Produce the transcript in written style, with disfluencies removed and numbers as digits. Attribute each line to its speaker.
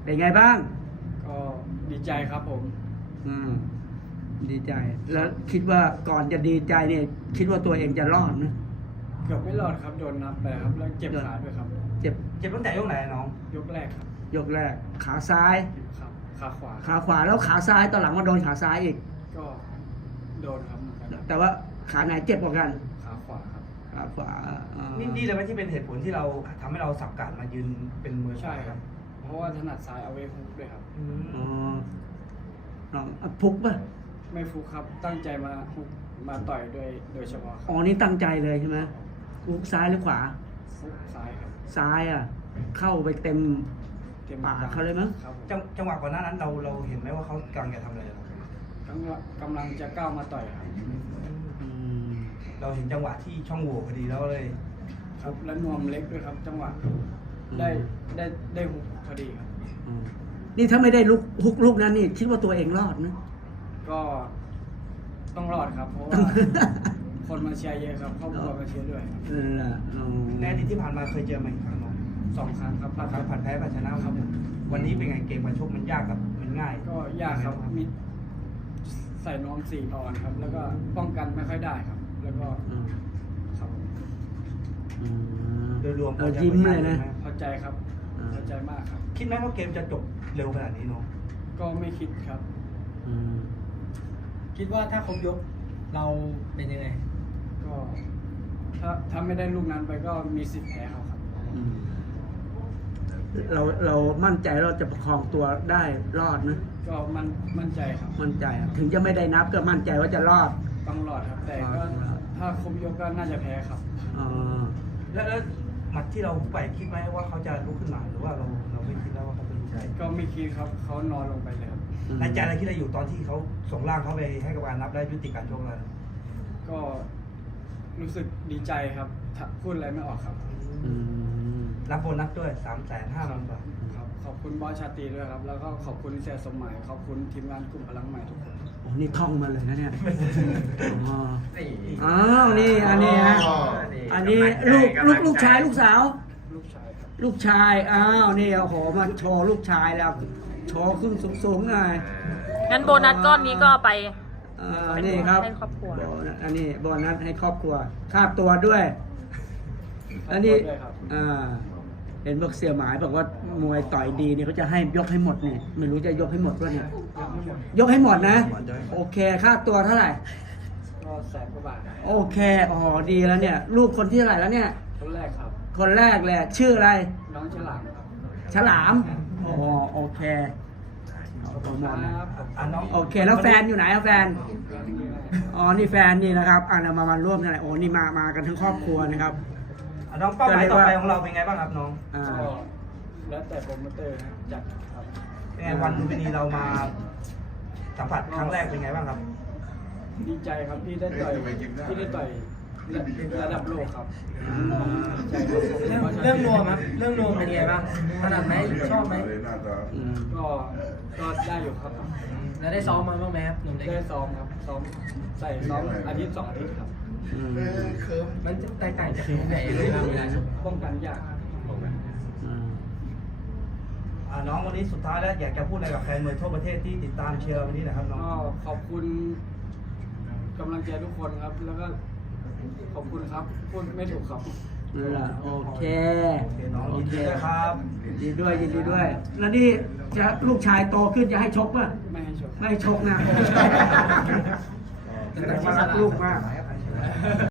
Speaker 1: เป็นไงบ้าง
Speaker 2: ก็ดีใจครับผม
Speaker 1: ดีใจ แล้วคิดว่าก่อนจะดีใจเนี่ยคิดว่าตัวเองจะรอดไหม
Speaker 2: เกือบไม่รอดครับโดนนับไปครับแล้วเจ็บขาด้วยครับ
Speaker 1: เจ็บ
Speaker 3: เจ็บตั้งแต่ยกไหนน้อง
Speaker 2: ยกแรกครับ
Speaker 1: ยกแรกขาซ้าย
Speaker 2: ครับขาขวา
Speaker 1: ขาขวาแล้วขาซ้ายตอนหลังมาโดนขาซ้ายอีก
Speaker 2: ก็โดนครับเหมือนกันครับ
Speaker 1: แต่ว่าขาไหนเจ็บกว่ากัน
Speaker 2: ขาขวาครับ
Speaker 1: ขาขวา
Speaker 3: นี่เลยไหมที่เป็นเหตุผลที่เราทำให้เราสับการมายืนเป็นมือ
Speaker 2: ใช่ครับ เพราะว่าถนัดซ้ายเอาไว้ฮุกด้วยครับ
Speaker 1: อ๋อลองฟุกป่ะ
Speaker 2: ไม่ฟุกครับตั้งใจมาฮุกมาต่อยด้วยโดยเฉพาะครับ
Speaker 1: อ๋อนี่ตั้งใจเลยใช่ไหมฟุกซ้ายหรือขวา
Speaker 2: ฟุกซ้ายครับ
Speaker 1: ซ้ายอ่ะ เข้าไปเต็ม
Speaker 2: เต็ม
Speaker 1: ปากเขาเลยมั้ง
Speaker 2: ครับผม
Speaker 3: จังหวะก่อนหน้านั้นเราเห็นไหมว่าเขากำลังจะทำอะไรเรา
Speaker 2: กำลังจะก้าวมาต่อยครับ
Speaker 1: อืม
Speaker 3: เราเห็นจังหวะที่ช่องโหว่พอดีแล้วก็เลย
Speaker 2: ครับ และนวมเล็กด้วยครับ จังหวะได้ฮุกพอดีครับ
Speaker 1: อืมนี่ถ้าไม่ได้ลุกนั้นนี่คิดว่าตัวเองรอดไหม
Speaker 2: ก็ต้องรอดครับ เพราะว่าคนมาเชียร์เยอะครับครอบครัวมาเชียร์ด้วยครับ
Speaker 1: นั่นแหละอ๋อ
Speaker 3: ในอดีตที่ผ่านมาเคยเจอไหมครั้งน้อง
Speaker 2: 2 ครั้งครับ
Speaker 3: ครั้งผัดแพ้ผัดชนะครับผมวันนี้เป็นไงเกมการชกมันยากกับมันง่าย
Speaker 2: ก็ยากครับมีใส่นวม4 ปอนด์ครับ แล้วก็ป้องกันไม่ค่อยได้ครับ แล้วก็
Speaker 1: อืม
Speaker 2: ครับ
Speaker 1: อืม
Speaker 3: โดยรวม
Speaker 1: ยิ้มเลยนะ
Speaker 2: พอใจครับ พอใจมากครับ
Speaker 3: คิดไหมว่าเกมจะจบเร็วขนาดนี้น้อง
Speaker 2: ก็ไม่คิดครับ
Speaker 1: อืม
Speaker 4: คิดว่าถ้าครบยกเราเป็นยังไง
Speaker 2: ก็ถ้าไม่ได้ลูกนั้นไปก็มีสิทธิ์แพ้เขาครับ
Speaker 1: อืมเรามั่นใจเราจะประคองตัวได้รอดนะ
Speaker 2: ก็มั่นใจครับ
Speaker 1: มั่นใจอะถึงจะไม่ได้นับก็มั่นใจว่าจะรอด
Speaker 2: ต้องรอดครับ แต่ก็ถ้าครบยกก็น่าจะแพ้ครับ
Speaker 1: อ๋อ
Speaker 3: แล้วหมัดที่เราไปคิดไหมว่าเขาจะลุกขึ้นมาหรือว่าเราไม่คิดแล้วว่าเขาจะลุกได้
Speaker 2: ก็ไม่คิดครับเขานอนลงไปเลยครับ
Speaker 3: ในใจเราคิดอะไรอยู่ตอนที่เขาส่งร่างเขาไปให้กรรมการนับได้ยุติการชกแล้ว
Speaker 2: ก็รู้สึกดีใจครับพูดอะไรไม่ออกครับ
Speaker 1: อืม
Speaker 3: รับโบนัสด้วย 350,000 บาท
Speaker 2: ครับขอบคุณบอสชาตรีด้วยครับ แล้วก็ขอบคุณเสียสมหมายขอบคุณทีมงานกลุ่มพลังใหม่ทุกคน
Speaker 1: โอ้นี่ท่องมาเลยนะเนี่ยอ๋ออ้าวนี่อันนี้ฮะอันนี้ลูกชายลูกสาว
Speaker 2: ลูกชายครับ
Speaker 1: ลูกชาย อ้าว นี่โอ้โห มาโชว์ลูกชายแล้ว โชว์ขึ้นสูงๆหน่อย
Speaker 5: งั้นโบนัสก้อนนี้ก็ไป
Speaker 1: นี่ครับ
Speaker 5: ให้ครอบครัว
Speaker 1: โบนัสอันนี้โบนัสให้ครอบครัว ค่าตัวด้วย อันนี้
Speaker 2: ด้วยครับ
Speaker 1: เห็นบอกเสียหมายบอกว่ามวยต่อยดีเนี่ยเขาจะให้ยกให้หมดเนี่ยไม่รู้จะยกให้หมดป่ะเนี่ย ยกให้หมดนะ โอเค ค่าตัวเท่าไหร่
Speaker 2: ก็100,000 กว่าบาท
Speaker 1: โอเค อ๋อ ดีแล้วเนี่ย ลูกคนที่เท่าไหร่แล้วเนี่ย
Speaker 2: คนแรกครับ
Speaker 1: คนแรกเลยชื่ออะไร
Speaker 2: น้องฉลามครับ
Speaker 1: ฉลาม อ๋อ โอเคเอาโปรโมทนะ
Speaker 3: น้อง
Speaker 1: โอเค แล้วแฟนอยู่ไหนอะแฟน อ๋อ นี่แฟนนี่นะครับเรามาร่วมกันโอ้ นี่มากันทั้งครอบครัวนะครับ
Speaker 3: น้องเป้าหมายต่อไปของเราเป็นไงบ้างครับน้อง
Speaker 2: ก็แล้วแต่โปรโมเตอร์ครับจัดครับ
Speaker 3: เป็นไงวันลุมพินีเรามาสัมผัสครั้งแรกเป็นไงบ้างครับ
Speaker 2: ดีใจครับที่ได้ต่อยระดับโลกครับดีใจครับผม
Speaker 4: เรื่องนวมครับ เรื่องนวมเป็นยังไงบ้างถนัดไหมชอบไหม
Speaker 1: อืม
Speaker 2: ก็ได้อยู่ครับ
Speaker 4: แล้วได้ซ้อมมาบ้างไหมครับหนุ่มเล็ก
Speaker 2: ได้ซ้อมครับซ้อมใส่ซ้อมอาทิตย์ 2 อาทิตย์ครับ
Speaker 1: อืม
Speaker 4: มันจะแตกต่างจากที่ไหนยังไงบ้างเวลาชก
Speaker 2: ป้องกันยากครับ
Speaker 1: อืม
Speaker 3: น้องวันนี้สุดท้ายแล้วอยากจะพูดอะไรกับแฟนมวยทั่วประเทศที่ติดตามเชียร์วันนี้นะครับน้อง
Speaker 2: ก็ขอบคุณกำลังใจทุกคนครับ แล้วก็ขอบคุณครับพูดไม่ถูกครับ
Speaker 1: นั่นแหละโอเค
Speaker 3: น้องยินดีด้วยครับ
Speaker 1: ยินดีด้วยยินดีด้วย แล้วนี่จะลูกชายโตขึ้นจะให้ชกป่ะ
Speaker 2: ไม่ให้ชม
Speaker 1: ไม่ให้ชกนะ แต่มารักลูกมาก